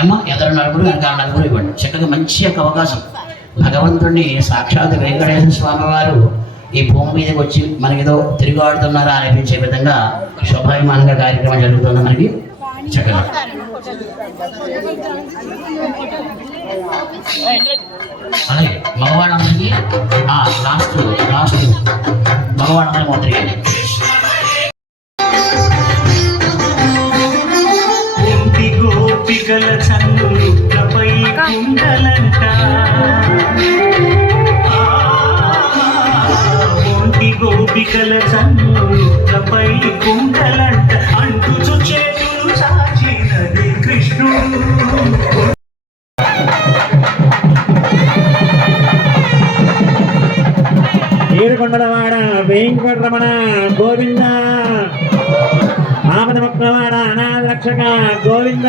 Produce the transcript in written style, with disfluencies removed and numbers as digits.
ఏమో ఎదరు నలుగురు వెనకాల నలుగురు ఇవ్వండి. చక్కగా మంచి యొక్క అవకాశం. భగవంతుడిని సాక్షాత్ వెంకటేశ్వర స్వామి వారు ఈ భూమి మీదకి వచ్చి మనకేదో తిరిగాడుతున్నారా అనిపించే విధంగా శోభాయమానంగా కార్యక్రమం జరుగుతుంది మనకి. చక్కగా అలాగే మగవాళ్ళందరికీ లాస్ట్ మగవాళ్ళందరూ మొదటి గోపికల చన్నులపై కుండలంట, ఒంటి గోపికల చన్నులపై కుండలంట అంటూ చేతులు చాచినది కృష్ణుడు. ఏడుకొండలవాడ వెంకటరమణ గోవింద, ఆపద ముక్తవాడ అనాథ రక్షక గోవింద.